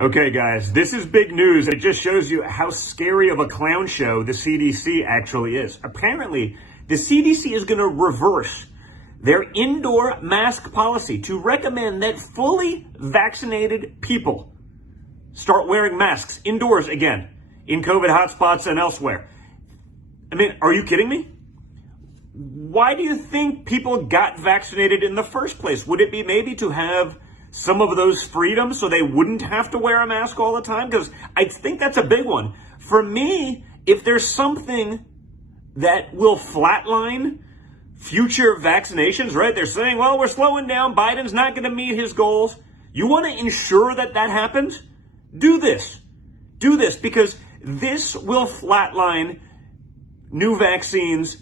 Okay, guys, this is big news. It just shows you how scary of a clown show the CDC actually is. Apparently, the CDC is going to reverse their indoor mask policy to recommend that fully vaccinated people start wearing masks indoors again in COVID hotspots and elsewhere. I mean, are you kidding me? Why do you think people got vaccinated in the first place? Would it be maybe to have some of those freedoms so they wouldn't have to wear a mask all the time? Because I think that's a big one. For me, if there's something that will flatline future vaccinations, right? They're saying, well, we're slowing down. Biden's not going to meet his goals. You want to ensure that that happens? Do this. Do this, because this will flatline new vaccines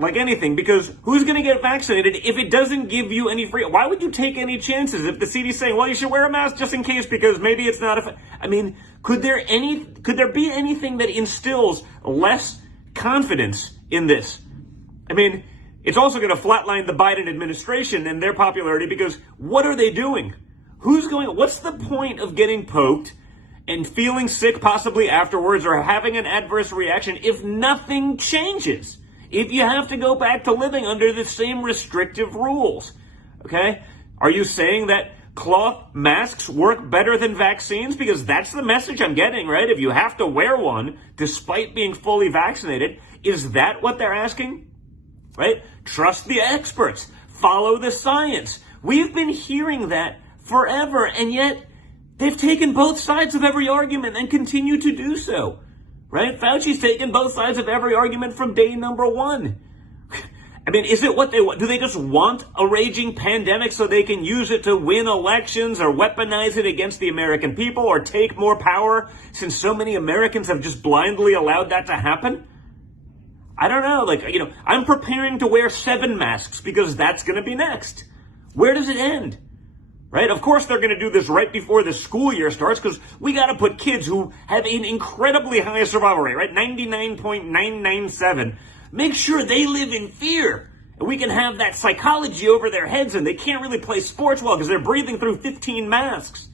like anything, because who's going to get vaccinated if it doesn't give you any free? Why would you take any chances if the CDC is saying, well, you should wear a mask just in case because maybe it's not I mean, could there be anything that instills less confidence in this? I mean, it's also going to flatline the Biden administration and their popularity, because what are they doing? What's the point of getting poked and feeling sick possibly afterwards or having an adverse reaction if nothing changes? If you have to go back to living under the same restrictive rules, okay? Are you saying that cloth masks work better than vaccines? Because that's the message I'm getting, right? If you have to wear one despite being fully vaccinated, is that what they're asking? Right? Trust the experts. Follow the science. We've been hearing that forever, and yet they've taken both sides of every argument and continue to do so. Right? Fauci's taken both sides of every argument from day number one. I mean, is it what they want? Do they just want a raging pandemic so they can use it to win elections or weaponize it against the American people or take more power, since so many Americans have just blindly allowed that to happen? I don't know. I'm preparing to wear 7 masks because that's going to be next. Where does it end? Right? Of course, they're going to do this right before the school year starts, because we got to put kids who have an incredibly high survival rate, right? 99.997. Make sure they live in fear. And we can have that psychology over their heads, and they can't really play sports well because they're breathing through 15 masks.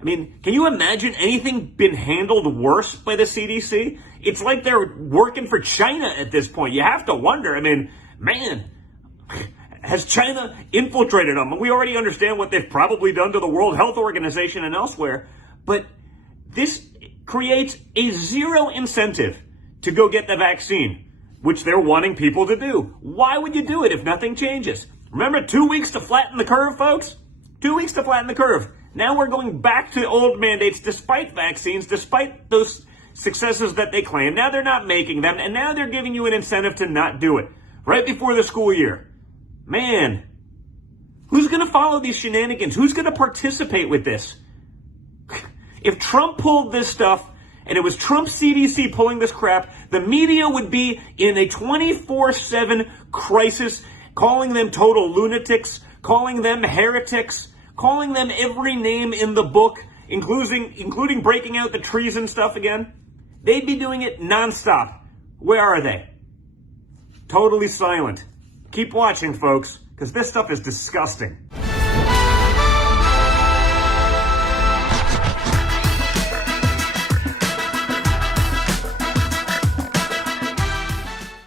I mean, can you imagine anything been handled worse by the CDC? It's like they're working for China at this point. You have to wonder. I mean, man, has China infiltrated them? We already understand what they've probably done to the World Health Organization and elsewhere, but this creates a zero incentive to go get the vaccine, which they're wanting people to do. Why would you do it if nothing changes? Remember, 2 weeks to flatten the curve, folks? 2 weeks to flatten the curve. Now we're going back to old mandates despite vaccines, despite those successes that they claim. Now they're not making them, and now they're giving you an incentive to not do it right before the school year. Man, who's going to follow these shenanigans? Who's going to participate with this? If Trump pulled this stuff and it was Trump's CDC pulling this crap, the media would be in a 24/7 crisis, calling them total lunatics, calling them heretics, calling them every name in the book, including breaking out the treason stuff again. They'd be doing it nonstop. Where are they? Totally silent. Keep watching, folks, because this stuff is disgusting.